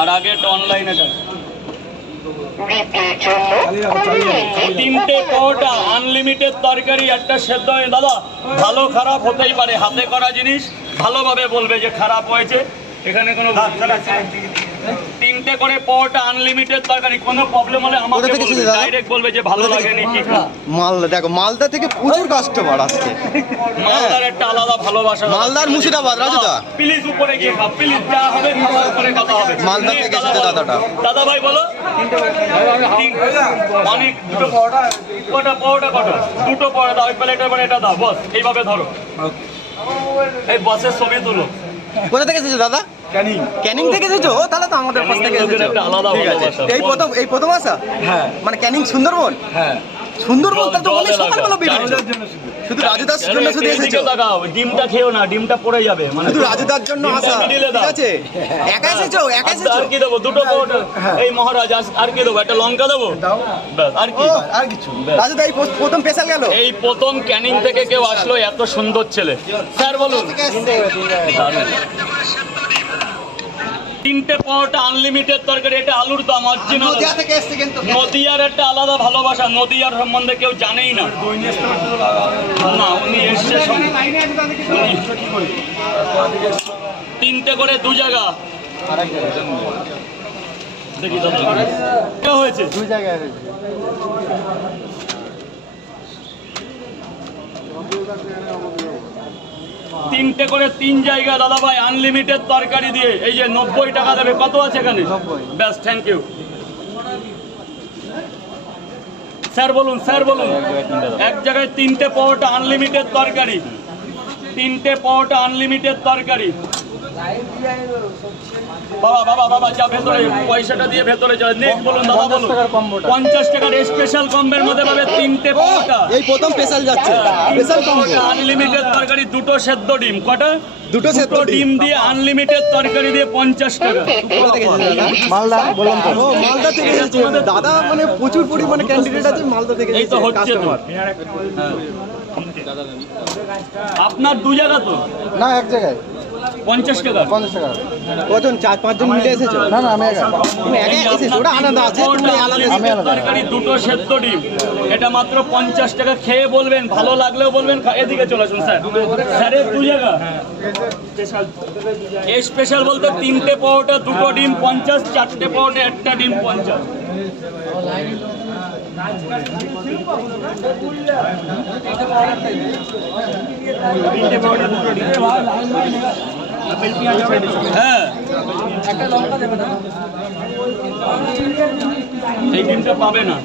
আর আগে একটা অনলাইনে কাজ। তিনটে পরোটা আনলিমিটেড তরকারি, একটা সেদ্ধ। দাদা ভালো খারাপ হতেই পারে, হাতে করা জিনিস, ভালোভাবে বলবে যে খারাপ হয়েছে, এখানে কোনো তিনটে করে পরোটা আনলিমিটেড তরকারি, কোনো প্রবলেম হলে আমাকে বলবে, ডাইরেক্ট বলবে যে ভালো লাগেনি কি। মালদা, দেখো মালদা থেকে প্রচুর কাস্টমার আসছে। মালদার একটা আলাদা ভালোবাসা। মালদার মুর্শিদাবাদ, রাজুদা প্লিজ উপরে গিয়ে খাও, প্লিজ যা হবে খাওয়ার উপরে কথা হবে। মালদা থেকে এসেছে দাদাটা। দাদা ভাই বলো অনেক দুটো কটা পরোটা, কটা দুটো পরোটা দাও, ওই প্লেটের পরে এটা দাও, বস এইভাবে ধরো, এই বসের ছবি তুলো। কোথা থেকে এসেছো দাদা? ক্যানিং। ক্যানিং থেকে এসেছো? ও তাহলে তো আমাদের পাশ থেকে এসেছো। একটা আলাদা ভালোবাসা। এই প্রথম আসা? হ্যাঁ। মানে ক্যানিং সুন্দরবন? হ্যাঁ সুন্দরবন, তাহলে তো অনেক সকালবেলা বেরিয়েছো। শুধু রাজুদার জন্য শুধু এসেছো? ডিমটা খেও না, ডিমটা পড়ে যাবে। মানে শুধু রাজুদার জন্য আসা, ঠিক আছে? একা এসেছো? একা এসেছো? আর কি দেবো? দুটো পরোটা। এই মহারাজ আর কি দেবো? একটা লঙ্কা দেবো, ব্যাস। আর কি? আর কিছু? রাজুদা এই প্রথম স্পেশাল গেল? এই প্রথম ক্যানিং থেকে কেউ আসলো, এত সুন্দর ছেলে। স্যার বলুন। তিনটে পরোটা আনলিমিটেড তরকারি, এটা আলুর দম অরিজিনাল। নদিয়ার একটা আলাদা ভালোবাসা, নদিয়ার সম্বন্ধে কেউ জানেই না। না, উনি এসছে তিনটে করে দু জায়গা। দেখি দাদা হয়েছে দু জায়গায় হয়েছে। তিনটে করে তিন জায়গা দাদা ভাই, আনলিমিটেড তরকারি দিয়ে। এই যে 90 টাকা দেবে, কত আছে এখানে? ব্যাস, থ্যাংক ইউ। স্যার বলুন, স্যার বলুন। এক জায়গায় তিনটে পরোটা আনলিমিটেড তরকারি, তিনটে পরোটা আনলিমিটেড তরকারি। বাবা বাবা বাবা, যা ভেতরে পয়সাটা দিয়ে ভেতরে চলে। নেক্সট বলুন দাদা, বলুন। 50 টাকার স্পেশাল কম্বের মধ্যে পাবে তিনটে পরোটা। এই প্রথম স্পেশাল যাচ্ছে, স্পেশাল কম্বো আনলিমিটেড তরকারি, দুটো সেদ্ধ ডিম। কটা? দুটো সেদ্ধ ডিম দিয়ে আনলিমিটেড তরকারি দিয়ে 50 টাকা। মালদা বললাম তো। ও মালদা থেকে এসেছে দাদা, মানে প্রচুর পরিমাণে ক্যান্ডিডেট আছে মালদা থেকে। এই তো হচ্ছে তো। আপনার দু জায়গা তো? না, এক জায়গায়। 50 টাকা। 50 টাকা। কজন? 4-5 জন মিলে এসেছো? না না, আমি একা। তুমি একা এসেছো? ওটা আলাদা আছে, তুমি আলাদা। আমি আলাদা। তরকারি, দুটো সেদ্ধ ডিম, এটা মাত্র 50 টাকা। খেয়ে বলবেন, ভালো লাগলেও বলবেন। এদিকে চলে আসুন স্যার। স্যারের দু জায়গা স্পেশাল বলতে তিনটে পরোটা, দুটো ডিম 50, চারটে পরোটা, একটা ডিম 50। হ্যাঁ, এই ডিমটা পাবে না।